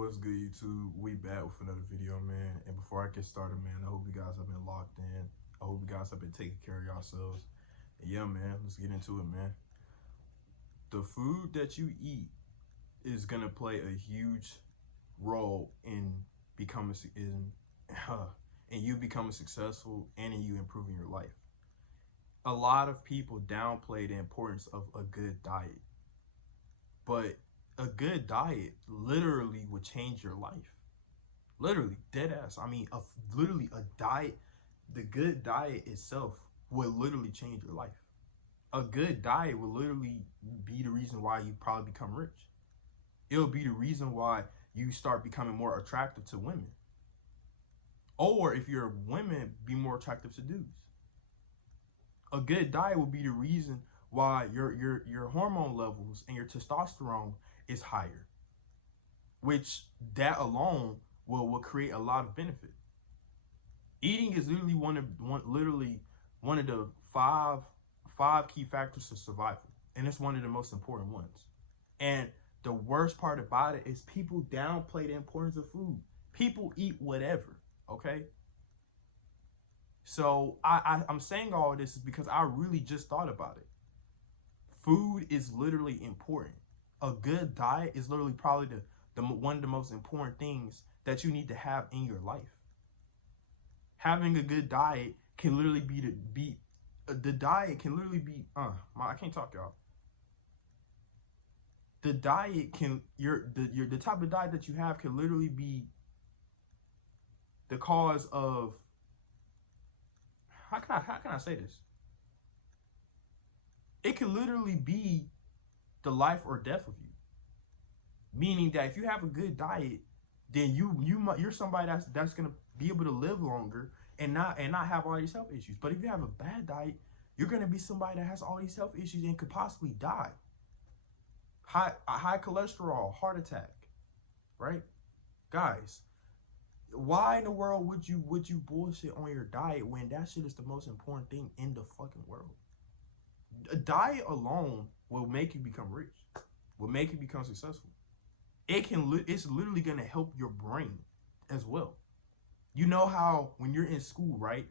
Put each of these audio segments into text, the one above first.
What's good, YouTube? We back with another video, man. And before I get started, man, I hope you guys have been locked in. I hope you guys have been taking care of yourselves. And yeah, man, let's get into it, man. The food that you eat is gonna play a huge role in becoming in you becoming successful and in you improving your life. A lot of people downplay the importance of a good diet, but a good diet literally would change your life. Literally, dead ass. I mean, literally a diet, the good diet itself would literally change your life. A good diet will literally be the reason why you probably become rich. It'll be the reason why you start becoming more attractive to women. Or if you're women, be more attractive to dudes. A good diet will be the reason why your hormone levels and your testosterone is higher, which that alone will create a lot of benefit. Eating is literally one of the five key factors to survival, and it's one of the most important ones. And the worst part about it is people downplay the importance of food. People eat whatever, okay? So I'm saying all of this is because I really just thought about it. Food is literally important. A good diet is literally probably the one of the most important things that you need to have in your life. Having a good diet can literally the diet can literally be I can't talk, y'all. The diet can the type of diet that you have can literally be the cause of how can I say this? It can literally be the life or death of you. Meaning that if you have a good diet, then you're somebody that's gonna be able to live longer and not have all these health issues. But if you have a bad diet, you're gonna be somebody that has all these health issues and could possibly die. High cholesterol, heart attack, right? Guys, why in the world would you bullshit on your diet when that shit is the most important thing in the fucking world? A diet alone will make you become rich, will make you become successful. It's literally gonna help your brain as well. You know how when you're in school, right?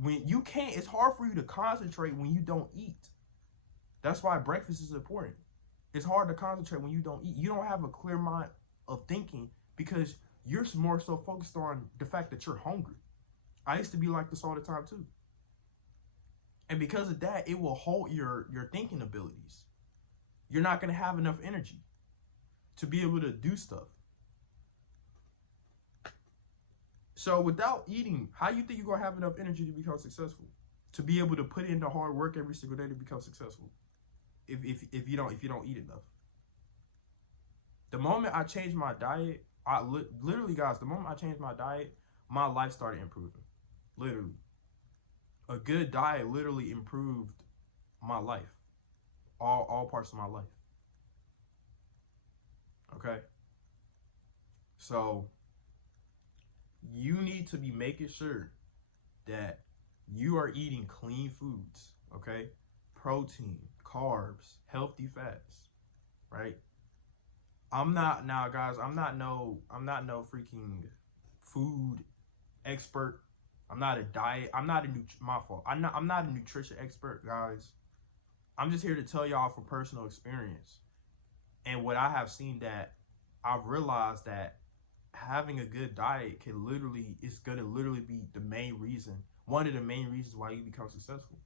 When you can't, it's hard for you to concentrate when you don't eat. That's why breakfast is important. It's hard to concentrate when you don't eat. You don't have a clear mind of thinking because you're more so focused on the fact that you're hungry. I used to be like this all the time too. And because of that, it will halt your thinking abilities. You're not gonna have enough energy to be able to do stuff. So without eating, how you think you're gonna have enough energy to become successful? To be able to put in the hard work every single day to become successful? If you don't eat enough. The moment I changed my diet, literally guys, the moment I changed my diet, my life started improving. Literally. A good diet literally improved my life. All parts of my life. Okay? So you need to be making sure that you are eating clean foods, okay? Protein, carbs, healthy fats, right? I'm not no freaking food expert. I'm not a nutrition expert, guys. I'm just here to tell y'all from personal experience and what I have seen, that I've realized that having a good diet is gonna literally be the main reason, one of the main reasons why you become successful.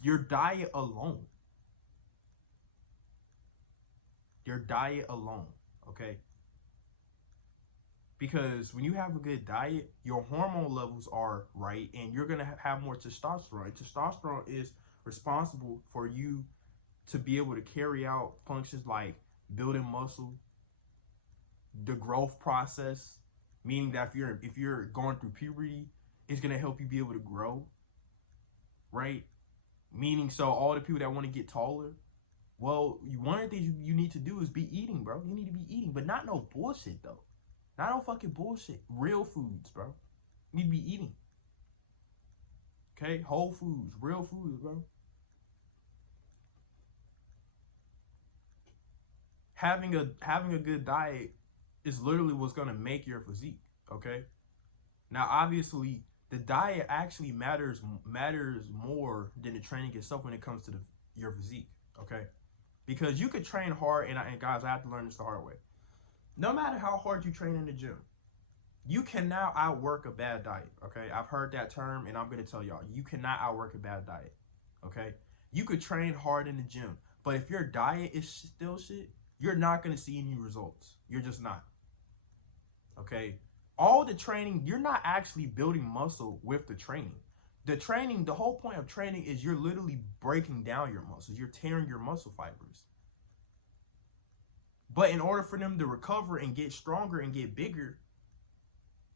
Your diet alone. Your diet alone, okay? Because when you have a good diet, your hormone levels are right and you're gonna have more testosterone. Testosterone is responsible for you to be able to carry out functions like building muscle, the growth process, meaning that if you're going through puberty, it's gonna help you be able to grow, right? Meaning, so all the people that want to get taller, well, one of the things you need to do is be eating, bro. You need to be eating, but not no bullshit though. Not no fucking bullshit. Real foods, bro. You need to be eating. Okay, whole foods, real foods, bro. Having a good diet is literally what's going to make your physique. Okay. Now, obviously, the diet actually matters more than the training itself when it comes to your physique. Okay. Because you could train hard, and guys, I have to learn this the hard way. No matter how hard you train in the gym, you cannot outwork a bad diet. Okay. I've heard that term, and I'm going to tell y'all, you cannot outwork a bad diet. Okay. You could train hard in the gym, but if your diet is still shit, you're not going to see any results. You're just not. Okay. All the training, you're not actually building muscle with the training. The whole point of training is you're literally breaking down your muscles. You're tearing your muscle fibers. But in order for them to recover and get stronger and get bigger,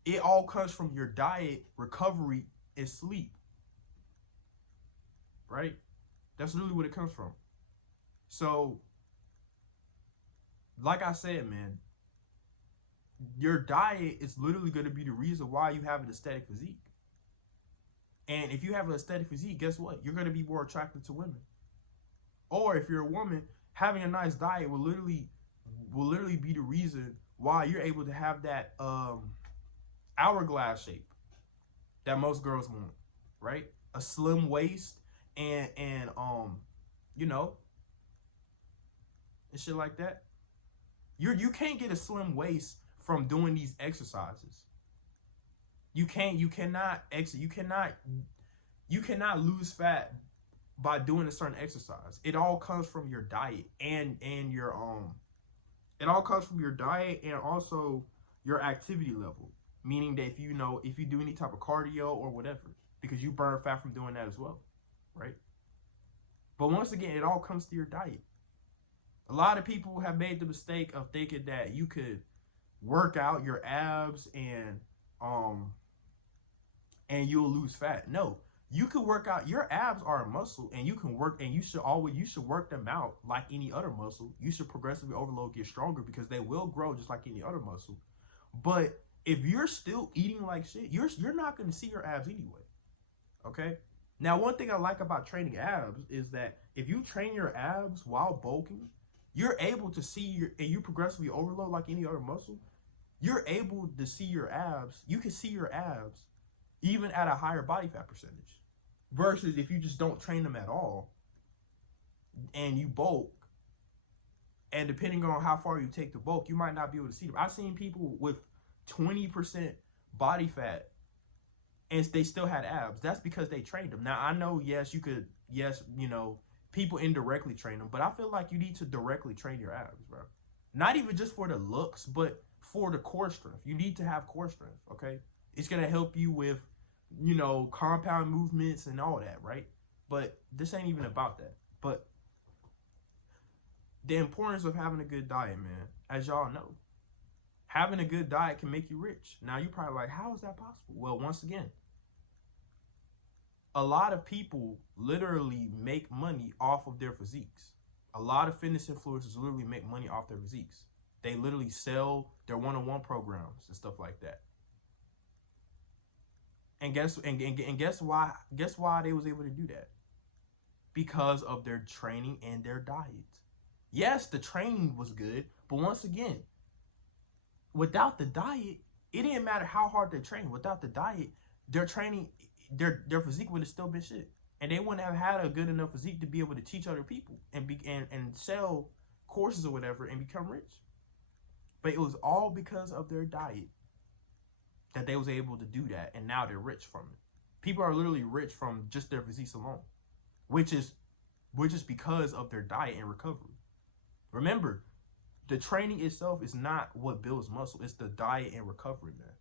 it all comes from your diet, recovery, and sleep. Right? That's literally what it comes from. So, like I said, man, your diet is literally going to be the reason why you have an aesthetic physique. And if you have an aesthetic physique, guess what? You're going to be more attractive to women. Or if you're a woman, having a nice diet will literally be the reason why you're able to have that hourglass shape that most girls want, right? A slim waist and you know, and shit like that. You can't get a slim waist from doing these exercises. You cannot lose fat by doing a certain exercise. It all comes from your diet and your it all comes from your diet and also your activity level. Meaning that if you do any type of cardio or whatever, because you burn fat from doing that as well, right? But once again, it all comes to your diet. A lot of people have made the mistake of thinking that you could work out your abs and you'll lose fat. No, you could work out. Your abs are a muscle, and you can work, and you should work them out like any other muscle. You should progressively overload, get stronger, because they will grow just like any other muscle. But if you're still eating like shit, you're not going to see your abs anyway. Okay. Now, one thing I like about training abs is that if you train your abs while bulking, you're able to see and you progressively overload like any other muscle. You're able to see your abs. You can see your abs even at a higher body fat percentage. Versus if you just don't train them at all and you bulk, and depending on how far you take the bulk, you might not be able to see them. I've seen people with 20% body fat and they still had abs. That's because they trained them. Now, I know, people indirectly train them, but I feel like you need to directly train your abs, bro. Not even just for the looks, but for the core strength. You need to have core strength, okay? It's going to help you with, compound movements and all that, right? But this ain't even about that. But the importance of having a good diet, man, as y'all know, having a good diet can make you rich. Now, you're probably like, how is that possible? Well, once again, a lot of people literally make money off of their physiques. A lot of fitness influencers literally make money off their physiques. They literally sell their one-on-one programs and stuff like that. And guess why they was able to do that? Because of their training and their diet. Yes, the training was good, but once again, without the diet, it didn't matter how hard they trained. Without the diet, their training, their physique would have still been shit, and they wouldn't have had a good enough physique to be able to teach other people and sell courses or whatever and become rich. But it was all because of their diet that they was able to do that, and now they're rich from it. People are literally rich from just their physiques alone, which is because of their diet and recovery. Remember, the training itself is not what builds muscle. It's the diet and recovery, man.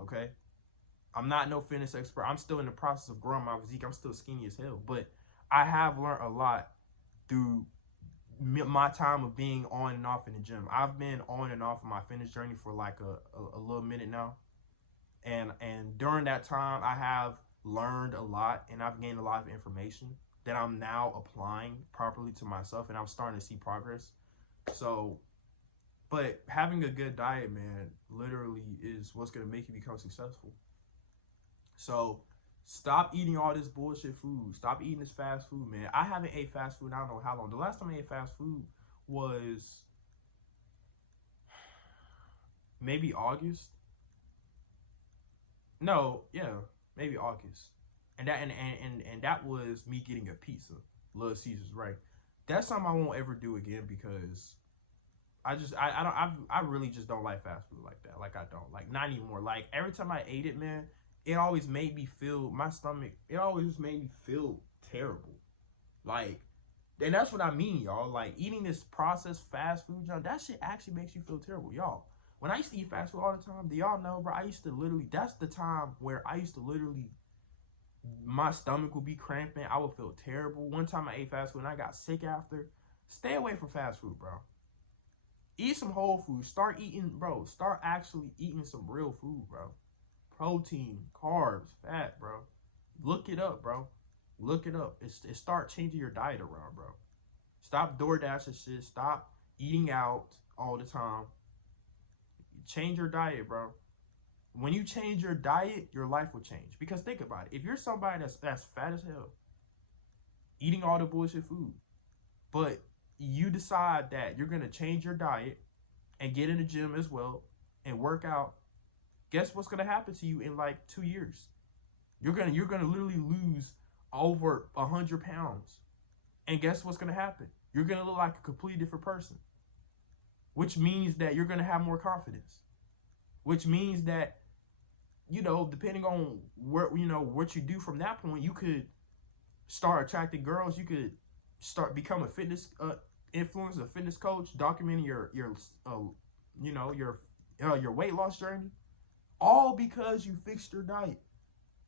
Okay? I'm not no fitness expert. I'm still in the process of growing my physique. I'm still skinny as hell. But I have learned a lot through my time of being on and off in the gym. I've been on and off of my fitness journey for like a little minute now. And during that time, I have learned a lot, and I've gained a lot of information that I'm now applying properly to myself, and I'm starting to see progress. So, but having a good diet, man, literally is what's going to make you become successful. So stop eating all this bullshit food. Stop eating this fast food, man. I haven't ate fast food in I don't know how long. The last time I ate fast food was maybe August. No, yeah, maybe August. And that was me getting a pizza, Little Caesars, right? That's something I won't ever do again because I really just don't like fast food like that. Like I don't like not anymore. Like every time I ate it, man, it always made me feel my stomach. It always made me feel terrible. Like, and that's what I mean, y'all. Like eating this processed fast food, y'all, that shit actually makes you feel terrible, y'all. When I used to eat fast food all the time, do y'all know, bro? I used to literally. That's the time where I used to literally. My stomach would be cramping. I would feel terrible. One time I ate fast food and I got sick after. Stay away from fast food, bro. Eat some whole food. Start eating, bro. Start actually eating some real food, bro. Protein, carbs, fat, bro. Look it up, bro. Look it up. It start changing your diet around, bro. Stop DoorDashing shit. Stop eating out all the time. Change your diet, bro. When you change your diet, your life will change. Because think about it. If you're somebody that's fat as hell, eating all the bullshit food, but you decide that you're going to change your diet and get in the gym as well and work out, guess what's going to happen to you in like 2 years? You're going to literally lose over 100 pounds. And guess what's going to happen? You're going to look like a completely different person, which means that you're going to have more confidence, which means that, you know, depending on where, you know, what you do from that point, you could start attracting girls. You could start become a fitness influencer, a fitness coach, documenting your you know, your weight loss journey, all because you fixed your diet.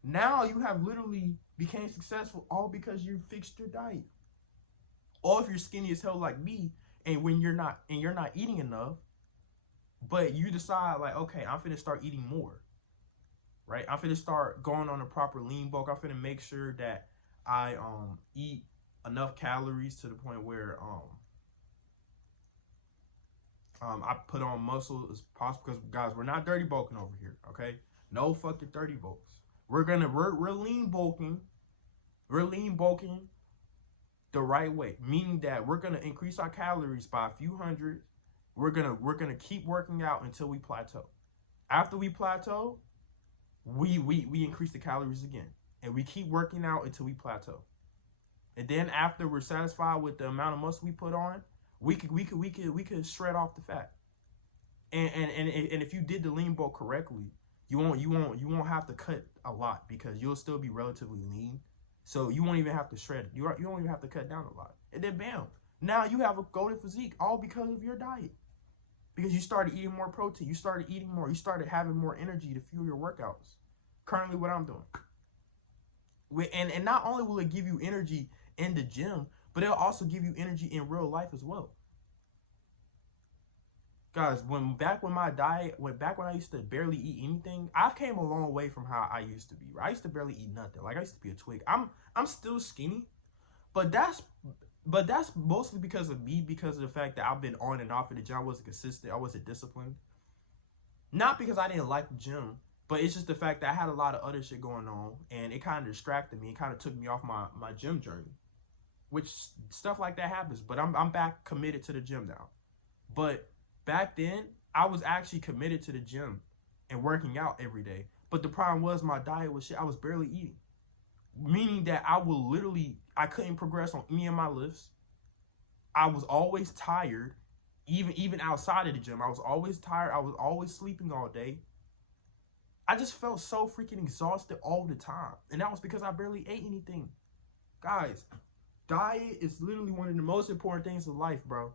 Now you have literally became successful all because you fixed your diet. Or if you're skinny as hell like me, and when you're not eating enough, but you decide like, okay, I'm finna start eating more, right? I'm finna start going on a proper lean bulk. I'm finna make sure that I eat enough calories to the point where I put on muscle as possible. Because guys, we're not dirty bulking over here, okay? No fucking dirty bulks. We're lean bulking. We're lean bulking the right way, meaning that we're gonna increase our calories by a few hundred. We're gonna keep working out until we plateau. After we plateau, we increase the calories again, and we keep working out until we plateau. And then after we're satisfied with the amount of muscle we put on, we could shred off the fat. And if you did the lean bulk correctly, you won't have to cut a lot because you'll still be relatively lean. So you won't even have to shred. You don't even have to cut down a lot. And then bam, now you have a golden physique, all because of your diet. Because you started eating more protein, you started eating more, you started having more energy to fuel your workouts. Currently what I'm doing. And not only will it give you energy in the gym, but it'll also give you energy in real life as well. Guys, back when I used to barely eat anything, I've came a long way from how I used to be. Right? I used to barely eat nothing. Like I used to be a twig. I'm still skinny, but that's mostly because of me, because of the fact that I've been on and off at the gym. I wasn't consistent. I wasn't disciplined. Not because I didn't like the gym, but it's just the fact that I had a lot of other shit going on, and it kind of distracted me. It kind of took me off my gym journey, which stuff like that happens. But I'm back committed to the gym now. But back then, I was actually committed to the gym and working out every day. But the problem was my diet was shit. I was barely eating. Meaning that I couldn't progress on any of my lifts. I was always tired, even outside of the gym. I was always tired. I was always sleeping all day. I just felt so freaking exhausted all the time. And that was because I barely ate anything. Guys, diet is literally one of the most important things in life, bro.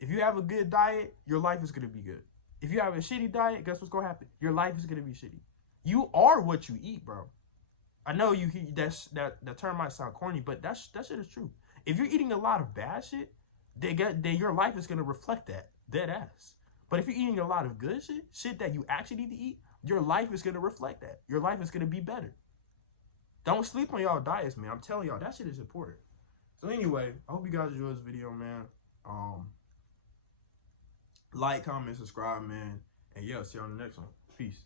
If you have a good diet, your life is going to be good. If you have a shitty diet, guess what's going to happen? Your life is going to be shitty. You are what you eat, bro. I know that term might sound corny, but that shit is true. If you're eating a lot of bad shit, then your life is going to reflect that, dead ass. But if you're eating a lot of good shit that you actually need to eat, your life is going to reflect that. Your life is going to be better. Don't sleep on y'all diets, man. I'm telling y'all, that shit is important. So anyway, I hope you guys enjoyed this video, man. Like, comment, subscribe, man. And yeah, see you on the next one. Peace.